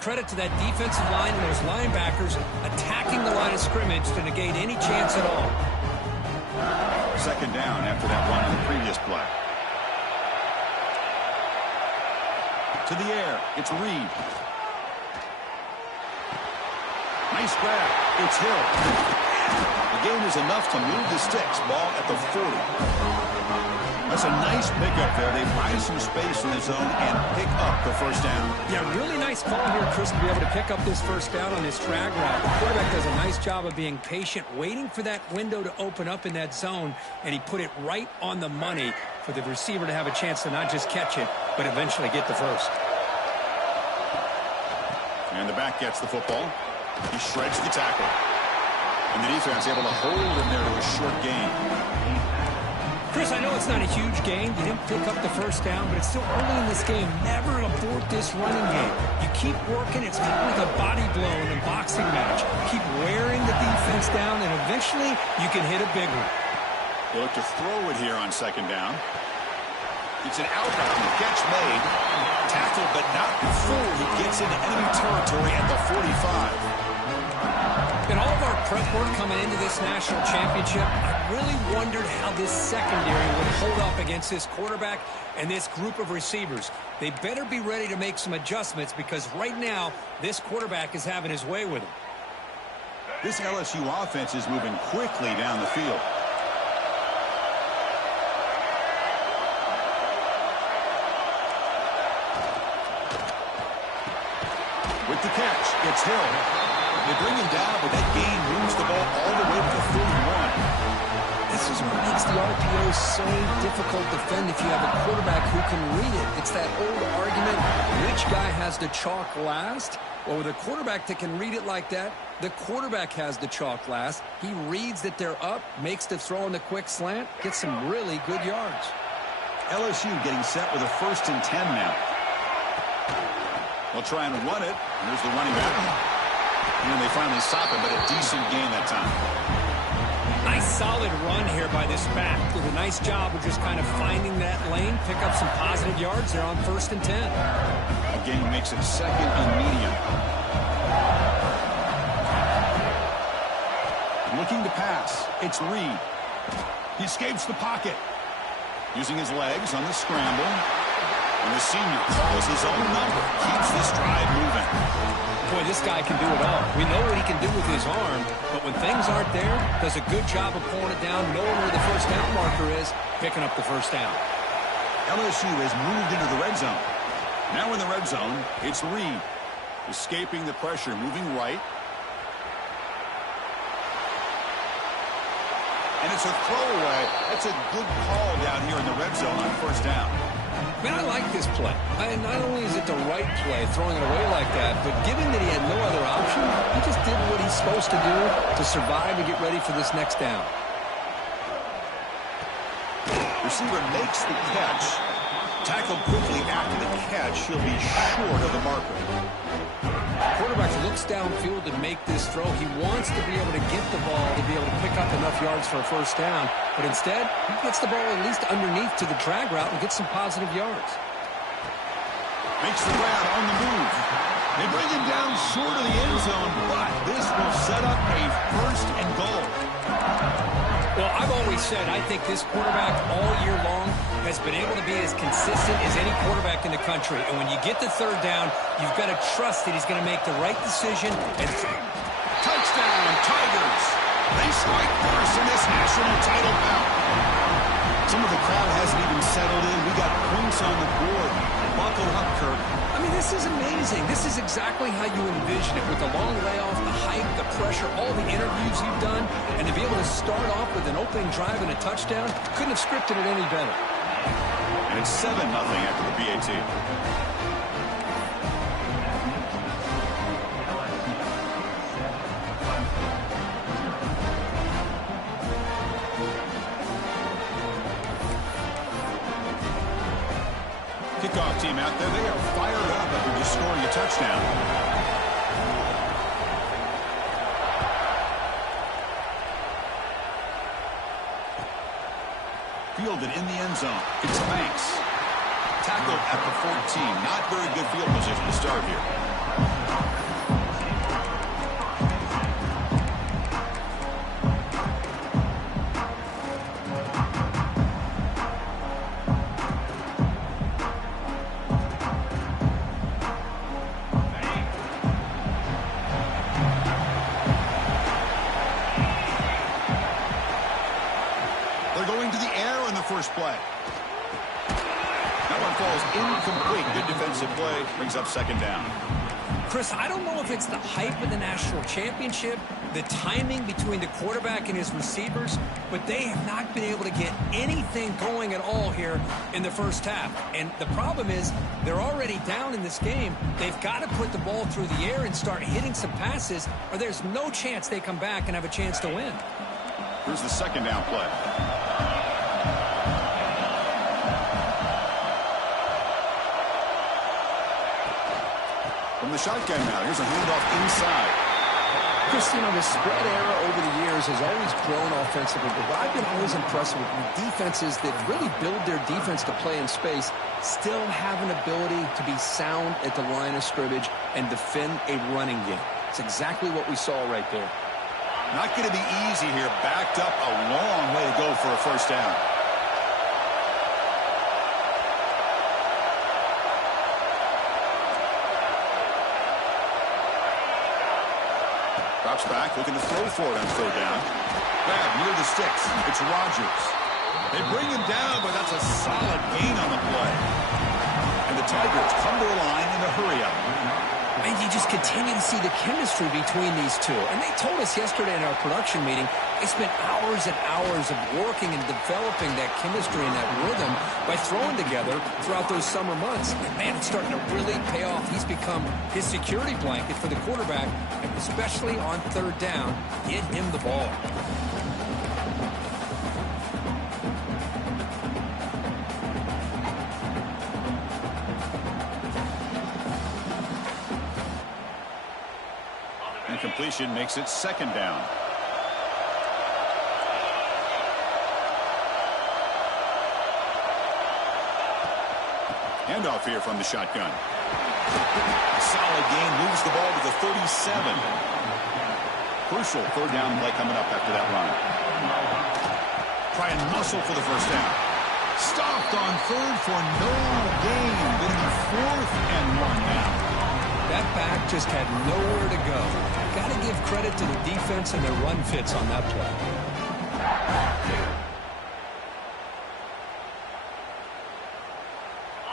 Credit to that defensive line and those linebackers attacking the line of scrimmage to negate any chance at all. Second down after that one in the previous play. To the air. It's Reed. Nice grab. It's Hill. The gain is enough to move the sticks. Ball at the 40. That's a nice pickup there. They find some space in the zone and pick up the first down. Yeah, really nice call here, Chris, to be able to pick up this first down on this drag route. The quarterback does a nice job of being patient, waiting for that window to open up in that zone, and he put it right on the money for the receiver to have a chance to not just catch it, but eventually get the first. And the back gets the football. He shreds the tackle. And the defense able to hold him there to a short gain. Chris, I know it's not a huge gain. You didn't pick up the first down, but it's still early in this game. Never abort this running game. You keep working. It's kind of like a body blow in a boxing match. Keep wearing the defense down, and eventually you can hit a big one. They look to throw it here on second down. It's an outbound catch made. Tackled, but not before he gets into enemy territory at the 45. In all of our prep work coming into this national championship, I really wondered how this secondary would hold up against this quarterback and this group of receivers. They better be ready to make some adjustments because right now, this quarterback is having his way with him. This LSU offense is moving quickly down the field. With the catch, it's Hill. They bring him down, but that gain moves the ball all the way to the 41. This is what makes the RPO so difficult to defend if you have a quarterback who can read it. It's that old argument, which guy has the chalk last? Well, with a quarterback that can read it like that, the quarterback has the chalk last. He reads that they're up, makes the throw on the quick slant, gets some really good yards. LSU getting set with a 1st and 10 now. They'll try and run it. Here's the running back. And they finally stop it, but a decent gain that time. Nice solid run here by this back. Did a nice job of just kind of finding that lane, pick up some positive yards there on 1st and 10. Again, makes it 2nd and medium. Looking to pass. It's Reed. He escapes the pocket. Using his legs on the scramble. And the senior calls his own number. Keeps this drive moving. Boy, this guy can do it all. We know what he can do with his arm, but when things aren't there, does a good job of pulling it down, knowing where the first down marker is, picking up the first down. LSU has moved into the red zone. Now in the red zone, it's Reed. Escaping the pressure, moving right. And it's a throwaway. That's a good call down here in the red zone on 1st down. Man, I like this play. Not only is it the right play, throwing it away like that, but given that he had no other option, he just did what he's supposed to do to survive and get ready for this next down. Receiver makes the catch. Tackled quickly after the catch. He'll be short of the marker. Quarterback looks downfield to make this throw. He wants to be able to get the ball to be able to pick up enough yards for a 1st down. But instead, he gets the ball at least underneath to the drag route and gets some positive yards. Makes the grab on the move. They bring him down short of the end zone, but this will set up a 1st and goal. Well, I've always said I think this quarterback all year long has been able to be as consistent as any quarterback in the country. And when you get the 3rd down, you've got to trust that he's going to make the right decision. And touchdown, Tigers! They strike first in this national title bout. Some of the crowd hasn't even settled in. We got points on the board. Buckle up, Kirk. I mean, this is amazing. This is exactly how you envision it, with the long layoff, the hype, the pressure, all the interviews you've done, and to be able to start off with an opening drive and a touchdown, couldn't have scripted it any better. And it's 7-0 after the PAT. Kickoff team out there. They are fired up after just scoring a touchdown. Fielded in the end zone. It's Banks. Tackled at the 14. Not very good field position to start here. first play. That one falls incomplete. Good defensive play. Brings up second down. Chris, I don't know if it's the hype of the national championship, the timing between the quarterback and his receivers, but they have not been able to get anything going at all here in the first half. And the problem is they're already down in this game. They've got to put the ball through the air and start hitting some passes, or there's no chance they come back and have a chance to win. Here's the second down play. From the shotgun now, here's a handoff inside. Chris, you know, the spread era over the years has always grown offensively, but what I've been always impressed with defenses that really build their defense to play in space still have an ability to be sound at the line of scrimmage and defend a running game. It's exactly what we saw right there. Not going to be easy here. Backed up a long way to go for a first down. Drops back, looking to throw for it on third down. Grab near the sticks. It's Rodgers. They bring him down, but that's a solid gain on the play. And the Tigers come to the line in a hurry-up. And you just continue to see the chemistry between these two. And they told us yesterday in our production meeting, they spent hours and hours of working and developing that chemistry and that rhythm by throwing together throughout those summer months. And man, it's starting to really pay off. He's become his security blanket for the quarterback, and especially on third down, get him the ball. Completion makes it second down. Handoff here from the shotgun. Solid gain, moves the ball to the 37. Crucial third down play coming up after that run. Try and muscle for the first down. Stopped on third for no gain. Going to be 4th and 1 now. That back just had nowhere to go. Got to give credit to the defense and their run fits on that play.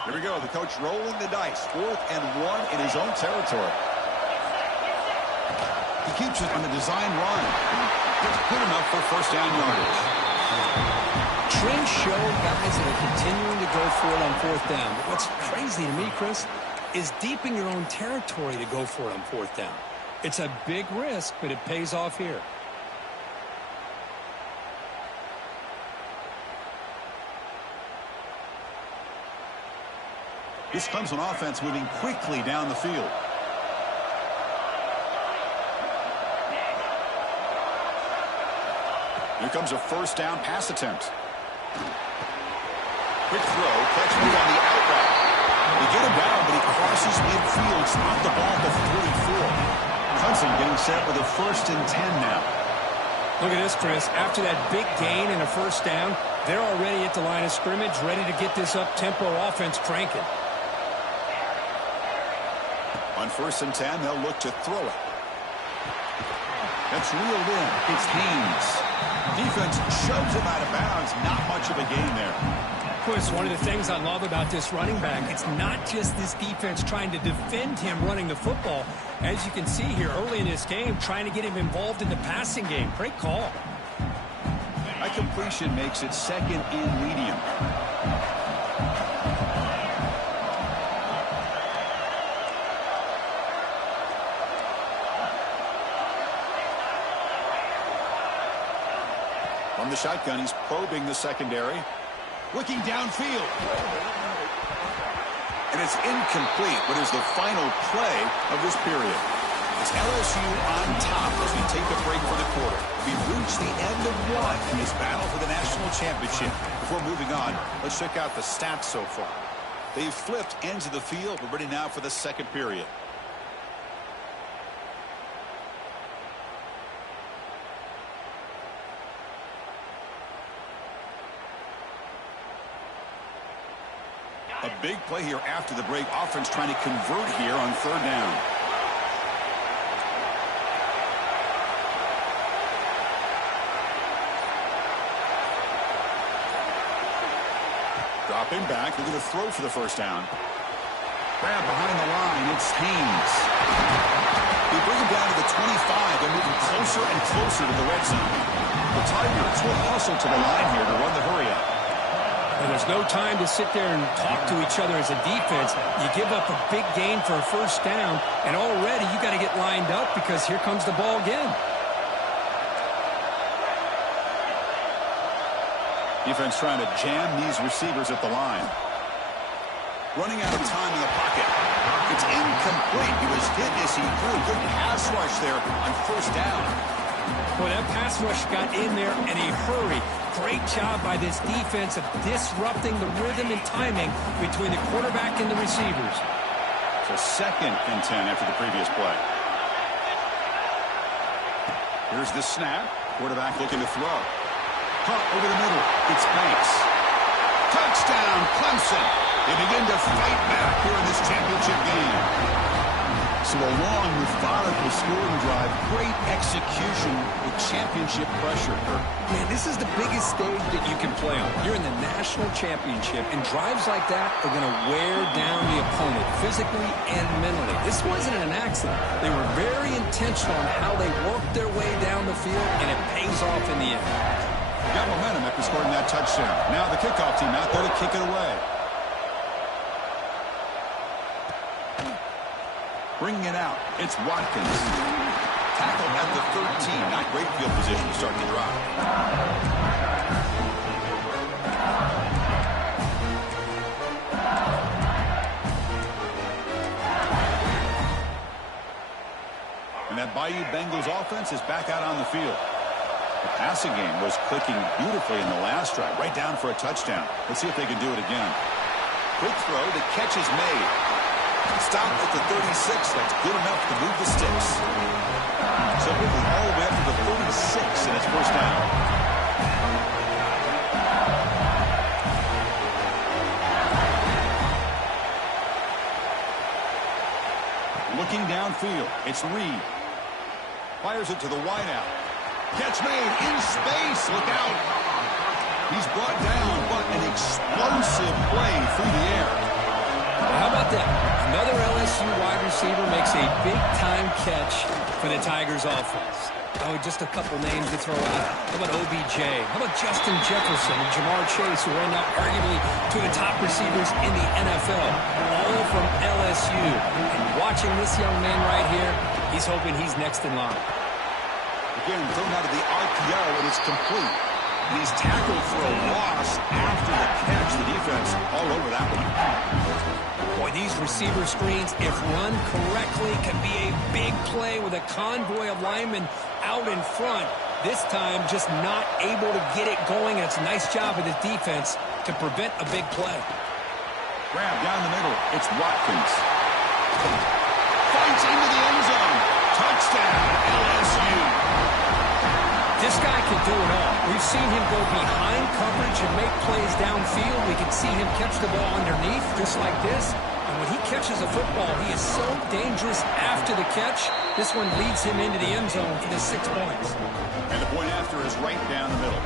Here we go. The coach rolling the dice. 4th and 1 in his own territory. He keeps it on the design run. It's good enough for first down yardage. Trends show guys that are continuing to go for it on 4th down. But what's crazy to me, Chris, is deep in your own territory to go for it on 4th down. It's a big risk, but it pays off here. This comes on offense moving quickly down the field. Here comes a first down pass attempt. Quick throw, catch move on the out route. They get him down, but he crosses midfield, stopped the ball at the 44. Hudson getting set with a 1st and 10 now. Look at this, Chris. After that big gain and a first down, they're already at the line of scrimmage, ready to get this up-tempo offense cranking. On 1st and 10, they'll look to throw it. That's reeled in. It's Haynes. Defense shoves him out of bounds. Not much of a gain there. Chris, one of the things I love about this running back, it's not just this defense trying to defend him running the football. As you can see here early in this game, trying to get him involved in the passing game. Great call. That completion makes it 2nd and medium. From the shotgun, he's probing the secondary. Looking downfield. And it's incomplete, but is the final play of this period. It's LSU on top as we take a break for the quarter. We've reached the end of 1 in this battle for the national championship. Before moving on, let's check out the stats so far. They've flipped ends of the field. We're ready now for the second period. A big play here after the break. Offense trying to convert here on 3rd down. Dropping back. They're going to throw for the first down. Grab behind the line. It's Haynes. They bring him down to the 25 and moving closer and closer to the red zone. The Tigers will hustle to the line here to run the hurry up. And there's no time to sit there and talk to each other as a defense. You give up a big gain for a first down, and already you got to get lined up because here comes the ball again. Defense trying to jam these receivers at the line. Running out of time in the pocket. It's incomplete. He was hit as he threw. Good pass rush there on first down. Boy, that pass rush got in there in a hurry. Great job by this defense of disrupting the rhythm and timing between the quarterback and the receivers. So 2nd and 10 after the previous play. Here's the snap. Quarterback looking to throw. Hunt over the middle. It's Banks. Touchdown, Clemson. They begin to fight back here in this championship game. So a long, methodical scoring drive. Great execution with championship pressure. Man, this is the biggest stage that you can play on. You're in the national championship, and drives like that are going to wear down the opponent physically and mentally. This wasn't an accident. They were very intentional on how they worked their way down the field, and it pays off in the end. Got momentum after scoring that touchdown. Now the kickoff team out there to kick it away. Bringing it out, it's Watkins. Tackle at the 13. Not great field position to start the drive. And that Bayou Bengals offense is back out on the field. The passing game was clicking beautifully in the last drive, right down for a touchdown. Let's see if they can do it again. Quick throw, the catch is made. Stop at the 36. That's good enough to move the sticks. So moving all the way up to the 36 and it's first down. Looking downfield, it's Reed. Fires it to the wideout. Catch made in space. Look out. He's brought down, but an explosive play through the air. Well, how about that? Another LSU wide receiver makes a big-time catch for the Tigers offense. Oh, just a couple names to throw out. How about OBJ? How about Justin Jefferson and Jamar Chase, who are now arguably two of the top receivers in the NFL, all from LSU. And watching this young man right here, he's hoping he's next in line. Again, thrown out of the RPO, and it's complete. And he's tackled for a loss after the catch. The defense all over that one. Boy, these receiver screens, if run correctly, can be a big play with a convoy of linemen out in front. This time, just not able to get it going. And it's a nice job of the defense to prevent a big play. Grab down the middle. It's Watkins. Fights into the end zone. Touchdown, LSU. This guy can do it all. We've seen him go behind coverage and make plays downfield. We can see him catch the ball underneath just like this. And when he catches a football, he is so dangerous after the catch. This one leads him into the end zone for the 6 points. And the point after is right down the middle.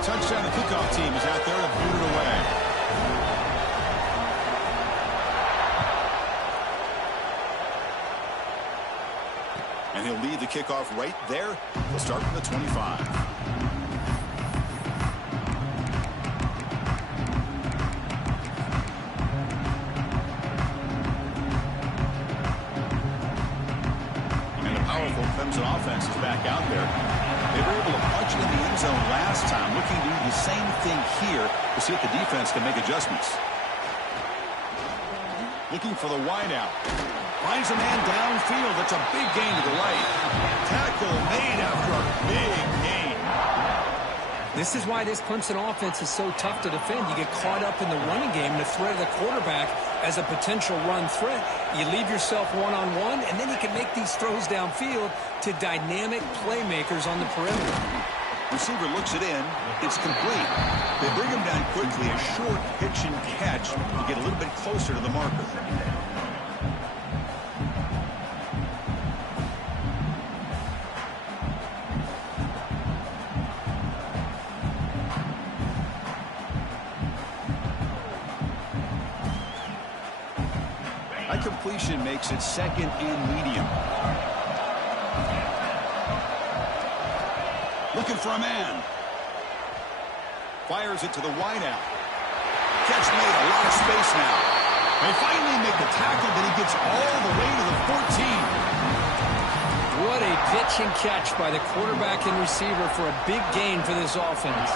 Touchdown, the kickoff team is out there to boot it away. And he'll lead the kickoff right there. He'll start from the 25. And the powerful Clemson offense is back out there. They were able to punch it in the end zone last time, looking to do the same thing here to see if the defense can make adjustments. Looking for the wideout. Finds a man downfield. That's a big gain to the right. Tackle made after a big gain. This is why this Clemson offense is so tough to defend. You get caught up in the running game, the threat of the quarterback as a potential run threat. You leave yourself one-on-one, and then you can make these throws downfield to dynamic playmakers on the perimeter. Receiver looks it in. It's complete. They bring him down quickly. A short pitch and catch to get a little bit closer to the marker. That completion makes it second and medium. Looking for a man. Fires it to the wideout. Catch made, a lot of space now. They finally make the tackle, but he gets all the way to the 14. What a pitch and catch by the quarterback and receiver for a big gain for this offense.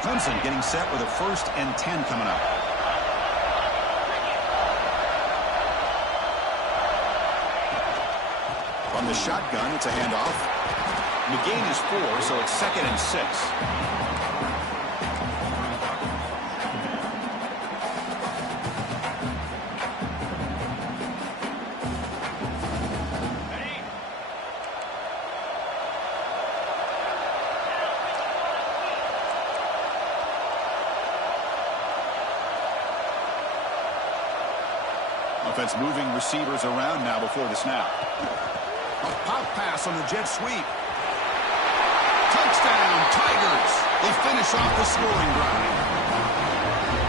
Clemson getting set with a 1st and 10 coming up. From the shotgun, it's a handoff. The gain is 4, so it's 2nd and 6. Offense moving receivers around now before the snap. A pop pass on the jet sweep. Touchdown, Tigers. They finish off the scoring drive.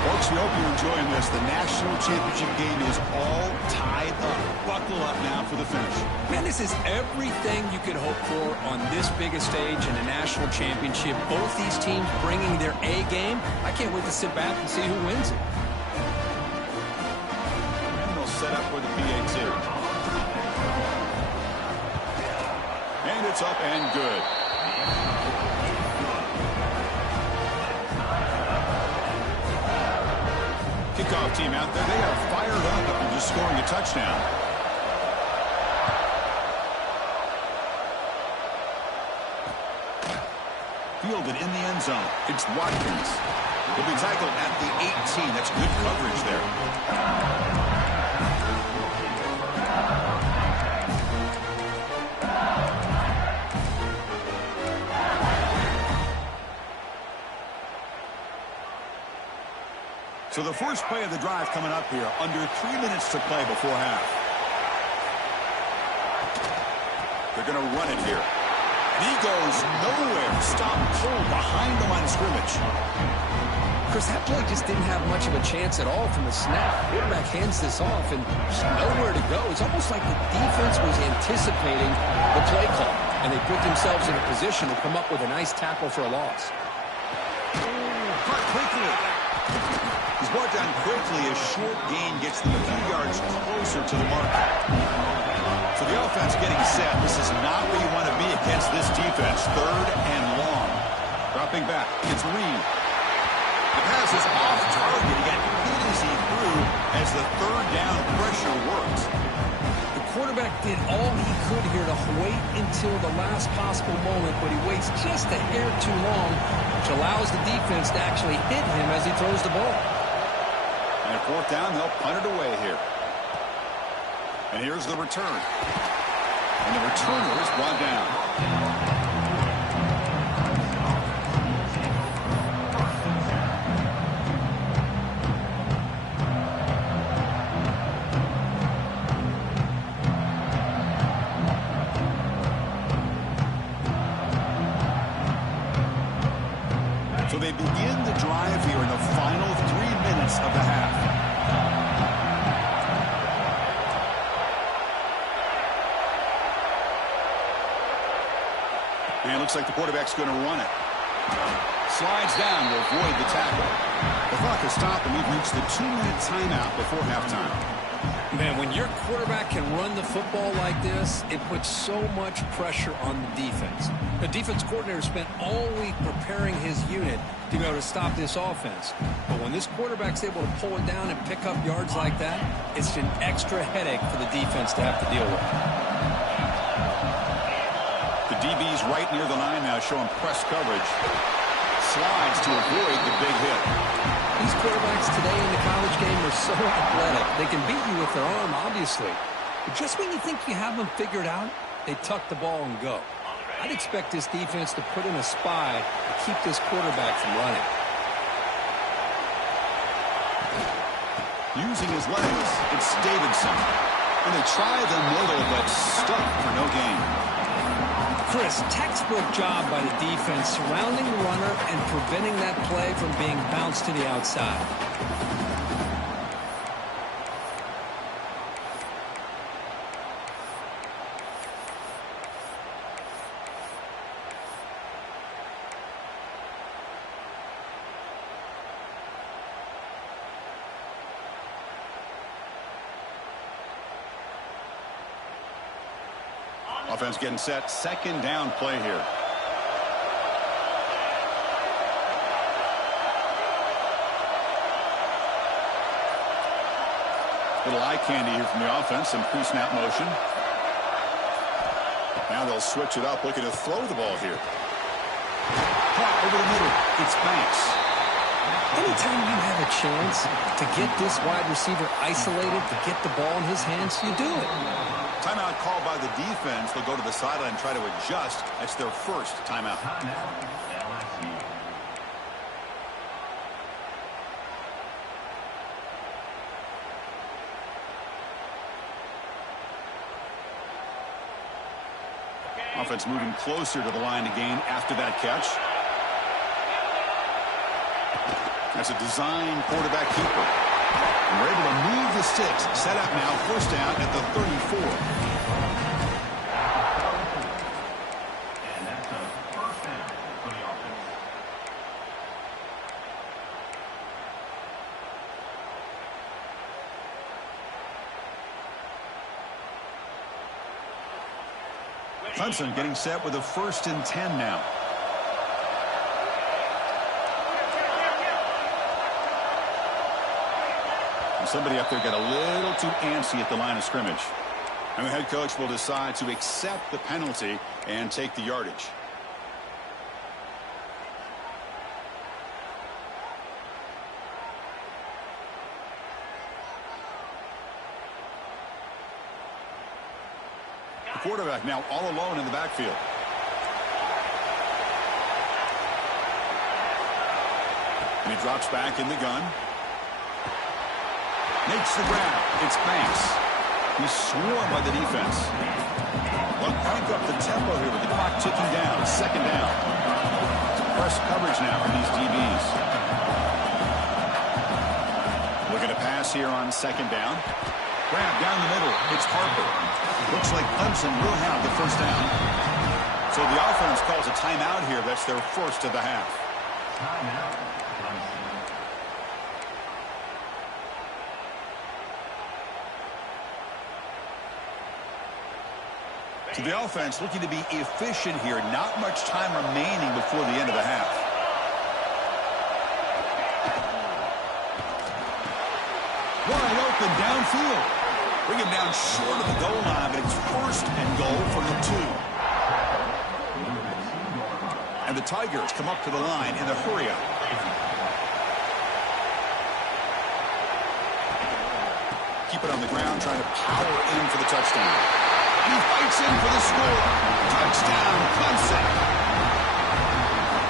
Folks, we hope you're enjoying this. The national championship game is all tied up. Buckle up now for the finish. Man, this is everything you could hope for on this biggest stage in a national championship. Both these teams bringing their A game. I can't wait to sit back and see who wins it. And they'll set up for the PAT. And it's up and good. Kickoff team out there. They are fired up after just scoring a touchdown. Fielded in the end zone. It's Watkins. He'll be tackled at the 18. That's good coverage there. So the first play of the drive coming up here. Under 3 minutes to play before half. They're going to run it here. He goes nowhere. Stop pulled behind the line of scrimmage. Chris, that play just didn't have much of a chance at all from the snap. Quarterback hands this off and just nowhere to go. It's almost like the defense was anticipating the play call, and they put themselves in a position to come up with a nice tackle for a loss. Caught quickly. He's brought down quickly. A short gain gets them a few yards closer to the marker. So the offense getting set. This is not where you want to be against this defense. 3rd and long. Dropping back. It's Reed. The pass is off target. He got hit as he threw as the 3rd down pressure works. The quarterback did all he could here to wait until the last possible moment, but he waits just a hair too long, which allows the defense to actually hit him as he throws the ball. And at 4th down, they'll punt it away here. And here's the return. And the returner is brought down. So they begin the drive here in the final 3 minutes of the half. And it looks like the quarterback's going to run it. Slides down to avoid the tackle. The clock has stopped, and we've reached the 2-minute timeout before halftime. Man, when your quarterback can run the football like this, it puts so much pressure on the defense. The defense coordinator spent all week preparing his unit to be able to stop this offense. But when this quarterback's able to pull it down and pick up yards like that, it's an extra headache for the defense to have to deal with. The DB's right near the line now showing press coverage. Slides to avoid the big hit. These quarterbacks today in the college game are so athletic. They can beat you with their arm, obviously. But just when you think you have them figured out, they tuck the ball and go. I'd expect this defense to put in a spy to keep this quarterback from running. Using his legs, it's Davidson. And they try the middle, but stuck for no gain. Chris, textbook job by the defense surrounding the runner and preventing that play from being bounced to the outside. Offense getting set. Second down play here. Little eye candy here from the offense. Some pre-snap motion. Now they'll switch it up, looking to throw the ball here. Caught over the middle. It's Banks. Anytime you have a chance to get this wide receiver isolated, to get the ball in his hands, you do it. Timeout called by the defense. They'll go to the sideline and try to adjust. That's their first timeout. Offense moving closer to the line to gain after that catch. That's a design quarterback keeper. And we're able to move the sticks. Set up now, first down at the 34. And that's a first down for the offense. Clemson getting set with a 1st and 10 now. Somebody up there got a little too antsy at the line of scrimmage. And the head coach will decide to accept the penalty and take the yardage. The quarterback now all alone in the backfield. And he drops back in the gun. Makes the grab. It's Banks. He's swarmed by the defense. They'll crank up the tempo here with the clock ticking down. Second down. Press coverage now from these DBs. Looking to pass here on second down. Grab down the middle. It's Harper. Looks like Clemson will have the first down. So the offense calls a timeout here. That's their first of the half. Timeout. So the offense looking to be efficient here. Not much time remaining before the end of the half. Wide open downfield. Bring him down short of the goal line, but it's 1st and goal from the 2. And the Tigers come up to the line in the hurry-up. Keep it on the ground, trying to power in for the touchdown. He fights in for the score. Touchdown, Clemson.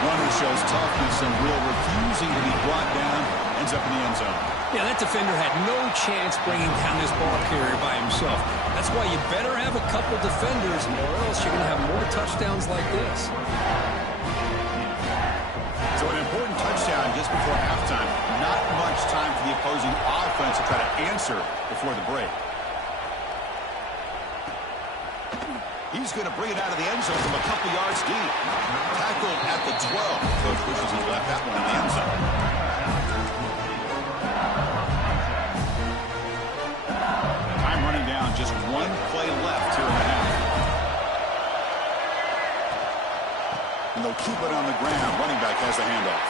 Runner shows toughness and will, refusing to be brought down. Ends up in the end zone. Yeah, that defender had no chance bringing down this ball carrier by himself. That's why you better have a couple defenders, or else you're going to have more touchdowns like this. So an important touchdown just before halftime. Not much time for the opposing offense to try to answer before the break. He's going to bring it out of the end zone from a couple yards deep. Tackled at the 12. Coach wishes he left that one in the end zone. Time running down. Just one play left here in the half. And they'll keep it on the ground. Running back has the handoff.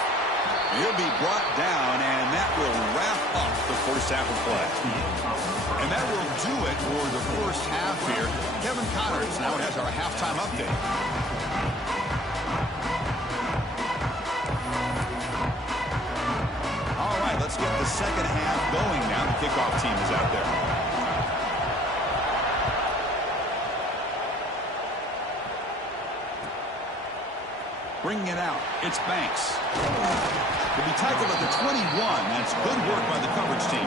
He'll be brought down, and that will wrap up the first half of play. And that will do it for the first half here. Kevin Connors now has our halftime update. All right, let's get the second half going now. The kickoff team is out there. Bringing it out, it's Banks. He'll be tackled at the 21. That's good work by the coverage team.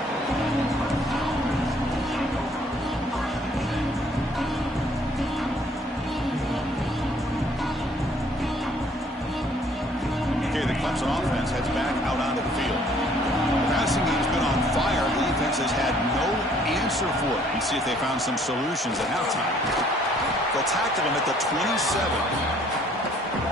Okay, the Clemson offense heads back out onto the field. The passing game's been on fire. The defense has had no answer for it. Let's see if they found some solutions at halftime. They'll tackle him at the 27.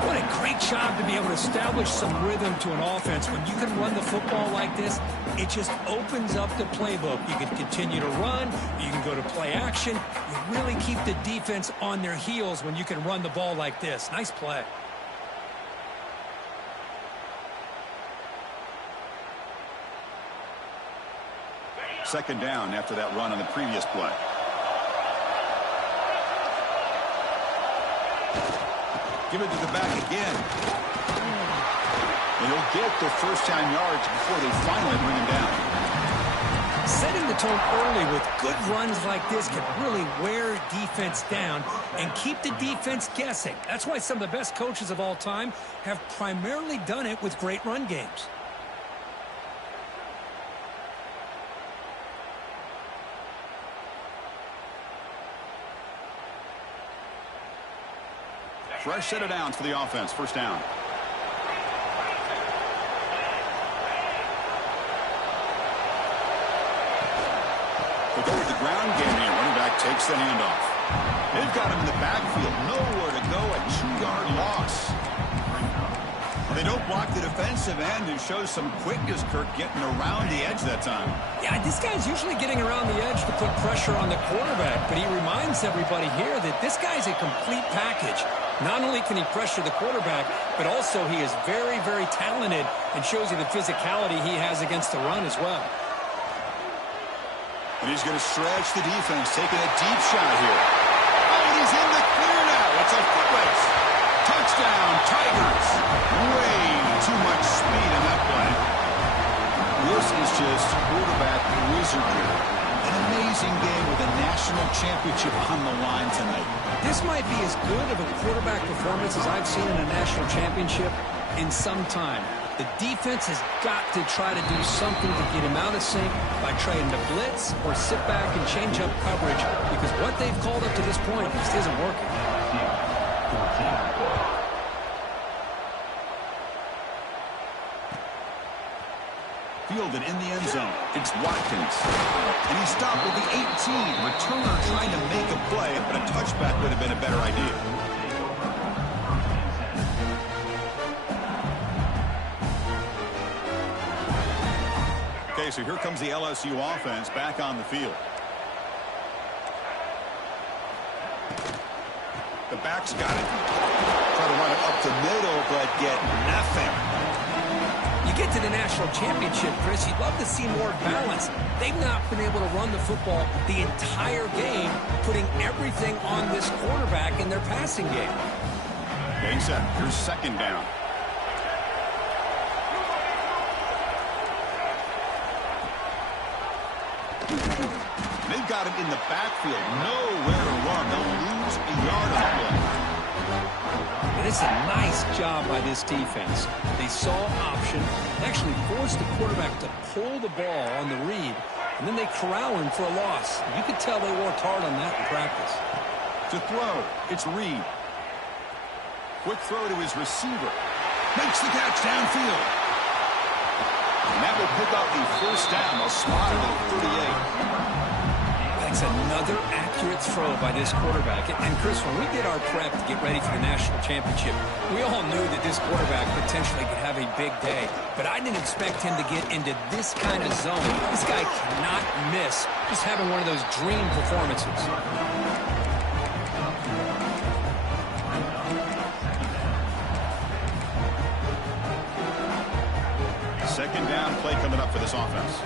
What a great job to be able to establish some rhythm to an offense. When you can run the football like this, it just opens up the playbook. You can continue to run. You can go to play action. You really keep the defense on their heels when you can run the ball like this. Nice play. Second down after that run on the previous play. Give it to the back again. And he'll get the first-down yards before they finally bring him down. Setting the tone early with good runs like this can really wear defense down and keep the defense guessing. That's why some of the best coaches of all time have primarily done it with great run games. Fresh set of downs for the offense. First down. They go with the ground game here. Running back takes the handoff. They've got him in the backfield. Nowhere to go. A 2-yard loss. They don't block the defensive end, who shows some quickness, Kirk, getting around the edge that time. Yeah, this guy's usually getting around the edge to put pressure on the quarterback, but he reminds everybody here that this guy's a complete package. Not only can he pressure the quarterback, but also he is very, very talented and shows you the physicality he has against the run as well. And he's going to stretch the defense, taking a deep shot here. Oh, and he's in the clear now. It's a foot race. Touchdown, Tigers. Way too much speed in that play. This is just quarterback wizardry. An amazing game with a national championship on the line tonight. This might be as good of a quarterback performance as I've seen in a national championship in some time. The defense has got to try to do something to get him out of sync by trying to blitz or sit back and change up coverage, because what they've called up to this point just isn't working. Fielded in the end zone. It's Watkins. And he's stopped with the 18. Returner trying to make a play, but a touchback would have been a better idea. Okay, so here comes the LSU offense back on the field. The back's got it. Try to run it up the middle, but get nothing. You get to the national championship, Chris, you'd love to see more balance. They've not been able to run the football the entire game, putting everything on this quarterback in their passing game. Getting set. Here's second down. They've got him in the backfield. Nowhere to run. They'll lose a yard on the play. And it's a nice job by this defense. They saw option, actually forced the quarterback to pull the ball on the read, and then they corral him for a loss. You could tell they worked hard on that in practice. To throw, it's Reed. Quick throw to his receiver. Makes the catch downfield. And that will pick up the first down. They'll spot it at 38. That's another accurate throw by this quarterback. And Chris, when we did our prep to get ready for the national championship, we all knew that this quarterback potentially could have a big day. But I didn't expect him to get into this kind of zone. This guy cannot miss just having one of those dream performances. Second down play coming up for this offense.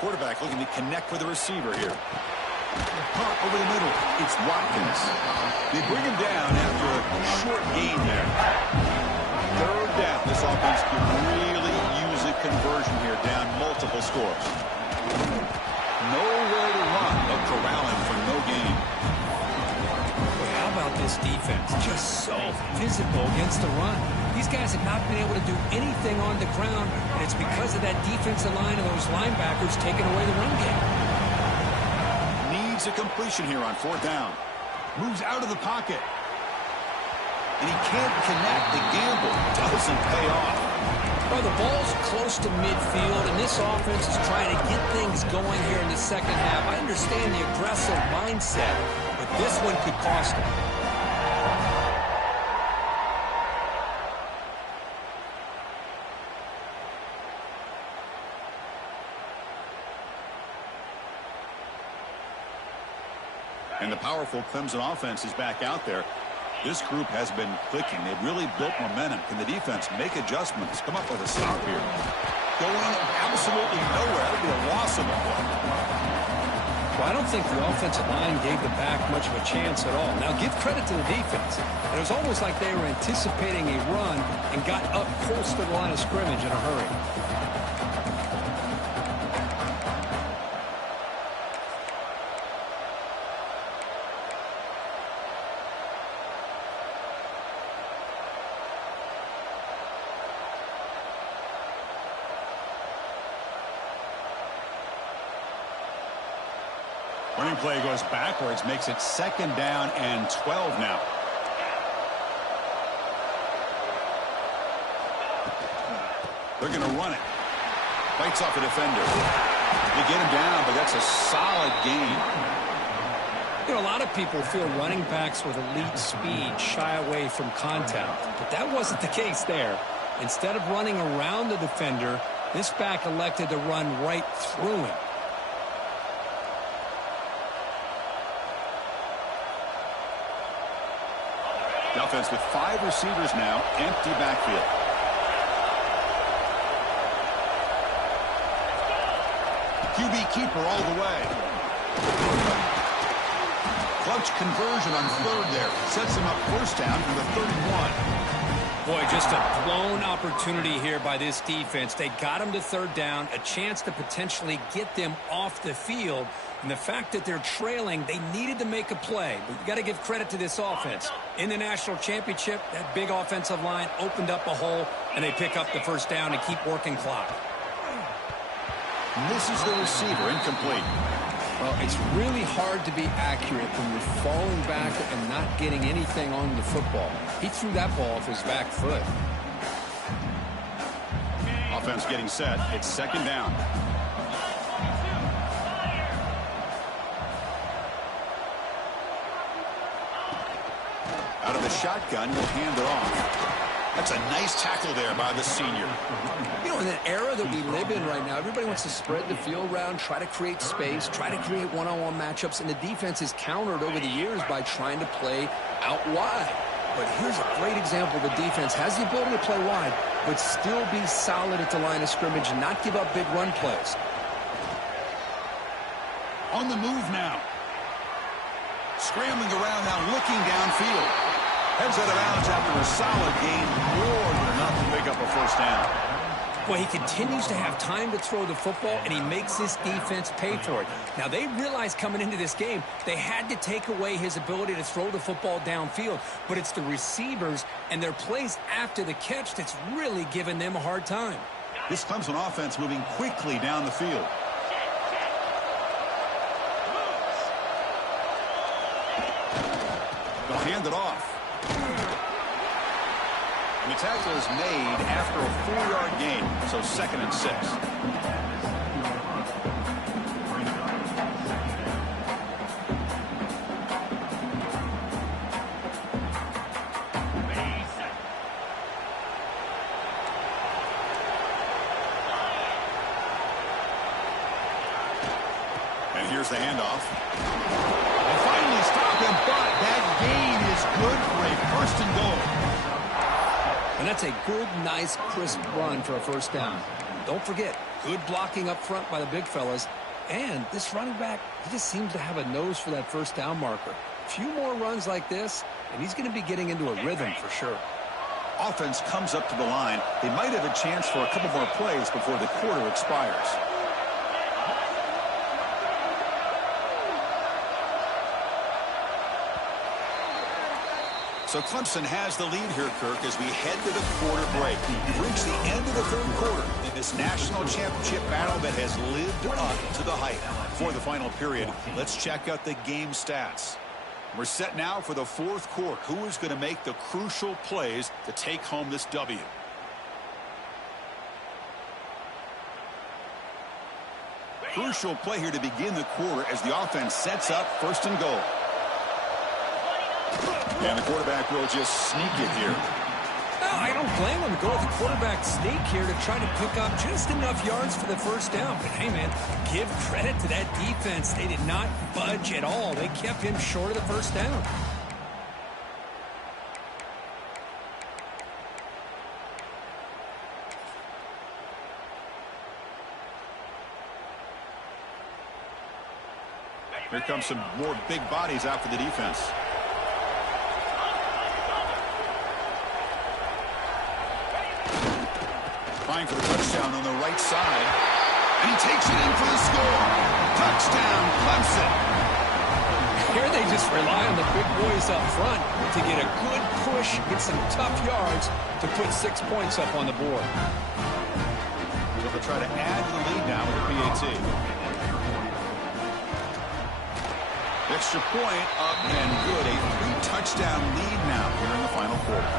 Quarterback looking to connect with the receiver here. Pump over the middle. It's Watkins. They bring him down after a short gain there. Third down. This offense could really use a conversion here, down multiple scores. Nowhere to run, but corralling for no gain. How about this defense. Just so physical against the run. These guys have not been able to do anything on the ground, and it's because of that defensive line and those linebackers taking away the run game. Needs a completion here on 4th down. Moves out of the pocket. And he can't connect. The gamble doesn't pay off. Well, the ball's close to midfield, and this offense is trying to get things going here in the second half. I understand the aggressive mindset, but this one could cost them. And the powerful Clemson offense is back out there. This group has been clicking. They've really built momentum. Can the defense make adjustments? Come up with a stop here. Going absolutely nowhere. That'll be a loss of a ball. Well, I don't think the offensive line gave the back much of a chance at all. Now, give credit to the defense. It was almost like they were anticipating a run and got up close to the line of scrimmage in a hurry. Running play goes backwards, makes it 2nd down and 12 now. They're going to run it. Fights off a defender. They get him down, but that's a solid gain. You know, a lot of people feel running backs with elite speed shy away from contact, but that wasn't the case there. Instead of running around the defender, this back elected to run right through him. The offense with 5 receivers now, empty backfield. QB keeper all the way. Clutch conversion on 3rd there. Sets him up 1st down from the 31. Boy, just a blown opportunity here by this defense. They got him to 3rd down, a chance to potentially get them off the field. And the fact that they're trailing, they needed to make a play. But you got to give credit to this offense. In the national championship, that big offensive line opened up a hole, and they pick up the 1st down and keep working clock. Misses the receiver, incomplete. Well, it's really hard to be accurate when you're falling back and not getting anything on the football. He threw that ball off his back foot. Offense getting set. It's 2nd down. Out of the shotgun, he'll hand it off. That's a nice tackle there by the senior. You know, in the era that we live in right now, everybody wants to spread the field around, try to create space, try to create one-on-one matchups, and the defense is countered over the years by trying to play out wide. But here's a great example. The defense has the ability to play wide, but still be solid at the line of scrimmage and not give up big run plays. On the move now. Scrambling around now, looking downfield. Heads out of bounds after a solid gain, more than enough to pick up a 1st down. Well, he continues to have time to throw the football, and he makes this defense pay for it. Now, they realized coming into this game they had to take away his ability to throw the football downfield, but it's the receivers and their plays after the catch that's really giving them a hard time. This Clemson offense moving quickly down the field. They'll hand it off. And the tackle is made after a 4-yard gain, so 2nd and 6. And here's the handoff. They finally stop him, but that gain is good for a 1st and goal. And that's a good, nice, crisp run for a 1st down. Don't forget, good blocking up front by the big fellas. And this running back, he just seems to have a nose for that 1st down marker. A few more runs like this, and he's going to be getting into a rhythm for sure. Offense comes up to the line. They might have a chance for a couple more plays before the quarter expires. So Clemson has the lead here, Kirk, as we head to the quarter break. We've reached the end of the third quarter in this national championship battle that has lived up to the hype. For the final period, let's check out the game stats. We're set now for the fourth quarter. Who is going to make the crucial plays to take home this W? Crucial play here to begin the quarter as the offense sets up first and goal. And the quarterback will just sneak it here. No, I don't blame him to go with the quarterback sneak here to try to pick up just enough yards for the first down. But hey, man, give credit to that defense. They did not budge at all. They kept him short of the first down. Here comes some more big bodies out for the defense. Trying for the touchdown on the right side. And he takes it in for the score. Touchdown, Clemson. Here they just rely on the big boys up front to get a good push, get some tough yards to put 6 points up on the board. So they'll try to add to the lead now with the PAT. Extra point up and good. A 3-touchdown lead now here in the final quarter.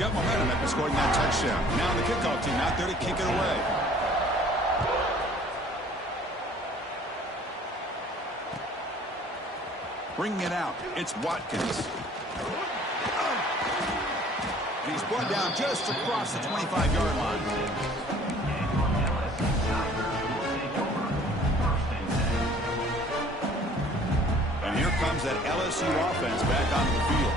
Got momentum after scoring that touchdown. Now the kickoff team out there to kick it away. Bringing it out, it's Watkins. And he's brought down just across the 25-yard line. Here comes that LSU offense back onto the field.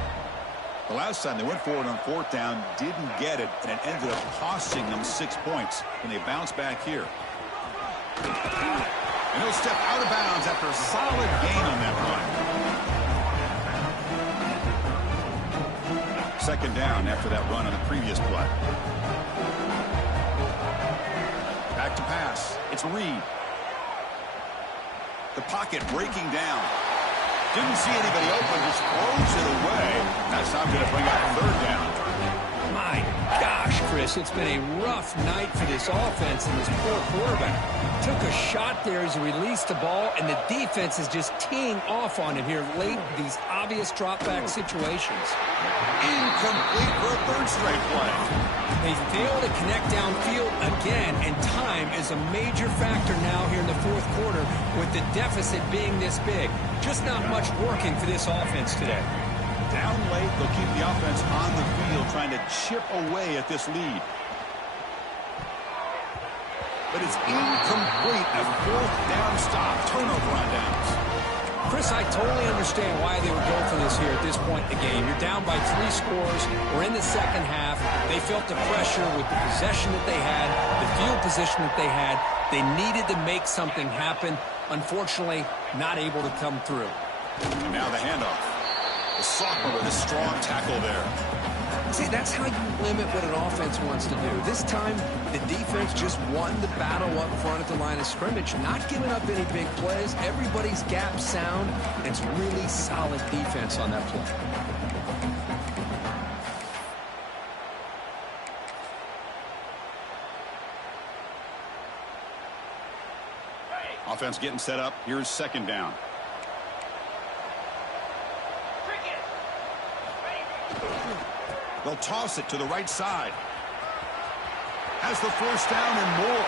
The last time they went forward on fourth down, didn't get it, and it ended up costing them 6 points when they bounced back here. And he'll step out of bounds after a solid gain on that run. Second down after that run on the previous play. Back to pass. It's Reed. The pocket breaking down. Didn't see anybody open, just throws it away. That's not going to bring up third down. My gosh, Chris, it's been a rough night for this offense and this poor quarterback. Took a shot there as he released the ball, and the defense is just teeing off on him here late in these obvious drop-back situations. Incomplete for a third straight play. They fail to connect downfield again, and time is a major factor now here in the fourth quarter with the deficit being this big. Just not much working for this offense today. Down late, they'll keep the offense on the field trying to chip away at this lead. But it's incomplete. A fourth down stop. Turnover on downs. Chris, I totally understand why they would go for this here at this point in the game. You're down by 3 scores. We're in the second half. They felt the pressure with the possession that they had, the field position that they had. They needed to make something happen. Unfortunately, not able to come through. And now the handoff. The sophomore with a strong tackle there. See, that's how you limit what an offense wants to do. This time, the defense just won the battle up front at the line of scrimmage, not giving up any big plays. Everybody's gap sound. It's really solid defense on that play. Offense getting set up. Here's second down. They'll toss it to the right side. Has the first down and more.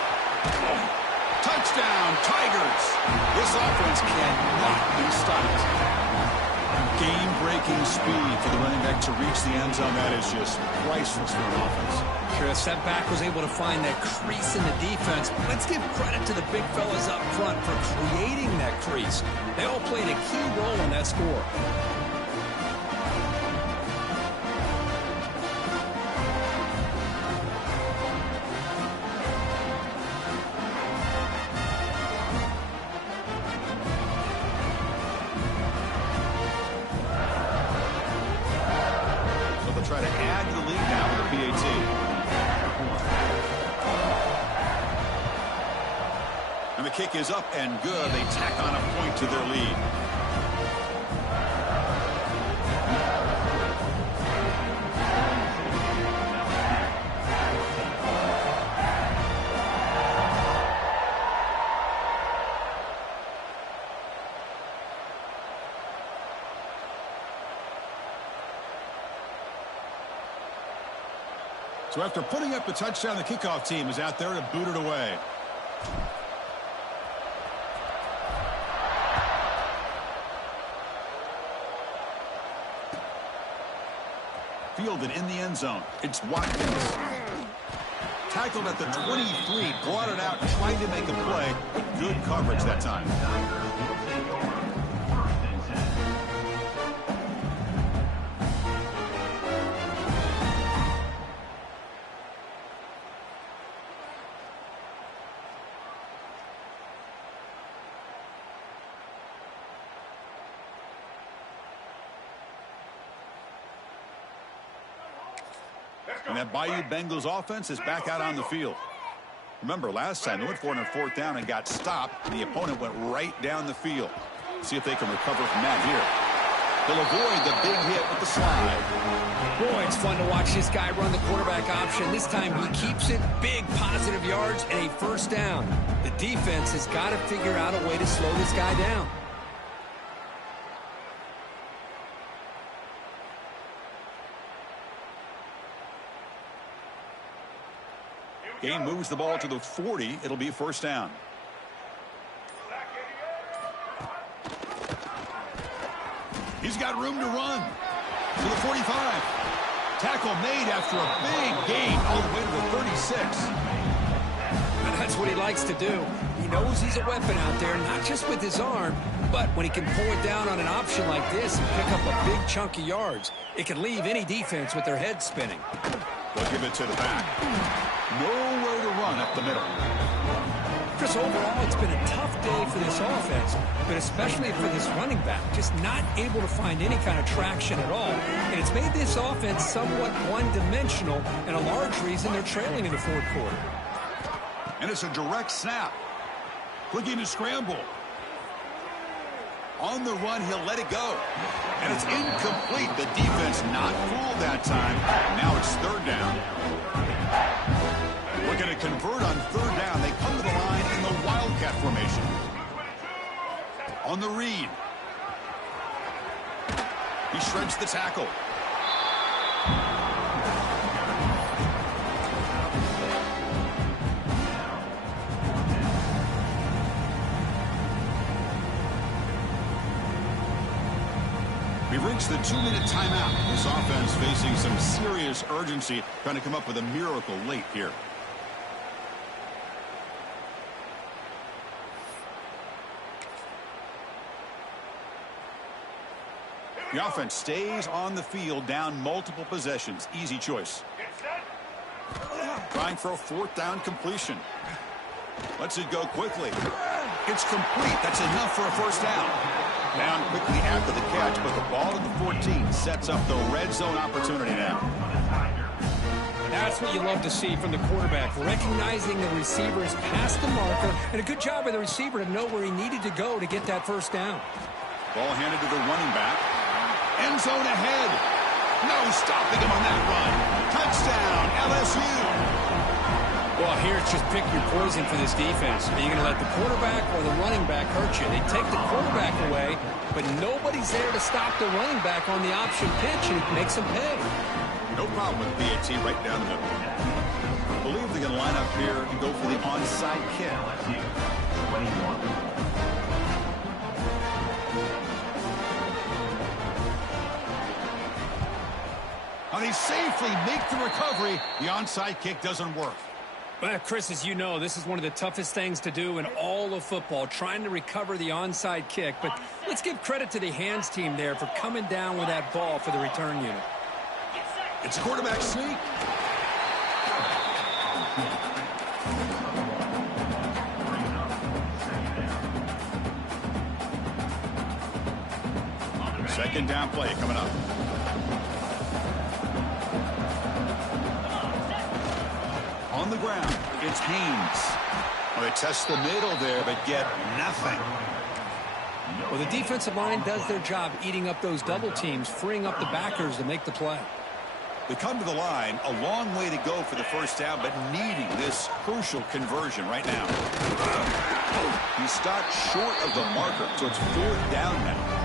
Touchdown, Tigers. This offense cannot be stopped. Game-breaking speed for the running back to reach the end zone. That is just priceless for an offense. Chris, that back was able to find that crease in the defense. Let's give credit to the big fellas up front for creating that crease. They all played a key role in that score. Try to add to the lead now with the PAT. And the kick is up and good. They tack on a point to their lead. So after putting up the touchdown, the kickoff team is out there to boot it away. Fielded in the end zone. It's Watkins. Tackled at the 23, brought it out, tried to make a play, but good coverage that time. And that Bayou Bengals offense is back out on the field. Remember, last time they went for it on fourth down and got stopped, and the opponent went right down the field. See if they can recover from that here. They'll avoid the big hit with the slide. Boy, it's fun to watch this guy run the quarterback option. This time he keeps it, big positive yards, and a first down. The defense has got to figure out a way to slow this guy down. Gain moves the ball to the 40. It'll be first down. He's got room to run to the 45. Tackle made after a big gain all the way to the 36. That's what he likes to do. He knows he's a weapon out there, not just with his arm, but when he can pull it down on an option like this and pick up a big chunk of yards, it can leave any defense with their head spinning. They'll give it to the back. Nowhere to run up the middle. Chris, overall, it's been a tough day for this offense, but especially for this running back, just not able to find any kind of traction at all. And it's made this offense somewhat one-dimensional, and a large reason they're trailing in the fourth quarter. And it's a direct snap. Looking to scramble. On the run, he'll let it go. And it's incomplete. The defense not fooled that time. Now it's third down. Looking to convert on third down. They come to the line in the Wildcat formation. On the read. He shreds the tackle. We've reached the 2-minute timeout. This offense facing some serious urgency, trying to come up with a miracle late here. The offense stays on the field, down multiple possessions. Easy choice. Trying for a fourth down completion. Lets it go quickly. It's complete. That's enough for a first down. Down quickly after the catch, but the ball at the 14 sets up the red zone opportunity now. That's what you love to see from the quarterback, recognizing the receiver is past the marker, and a good job by the receiver to know where he needed to go to get that first down. Ball handed to the running back. End zone ahead. No stopping him on that run. Touchdown, LSU. Well, here it's just pick your poison for this defense. Are you going to let the quarterback or the running back hurt you? They take the quarterback away, but nobody's there to stop the running back on the option pitch, and it makes them pay. No problem with PAT right down the middle. I believe they're going to line up here and go for the onside kick. How they safely make the recovery. The onside kick doesn't work. Well, Chris, as you know, this is one of the toughest things to do in all of football, trying to recover the onside kick. But let's give credit to the hands team there for coming down with that ball for the return unit. It's quarterback sneak. Second down play coming up. On the ground, it's Haynes. Well, they test the middle there, but get nothing. Well, the defensive line does their job eating up those double teams, freeing up the backers to make the play. They come to the line, a long way to go for the first down, but needing this crucial conversion right now. He stopped short of the marker, so it's fourth down now.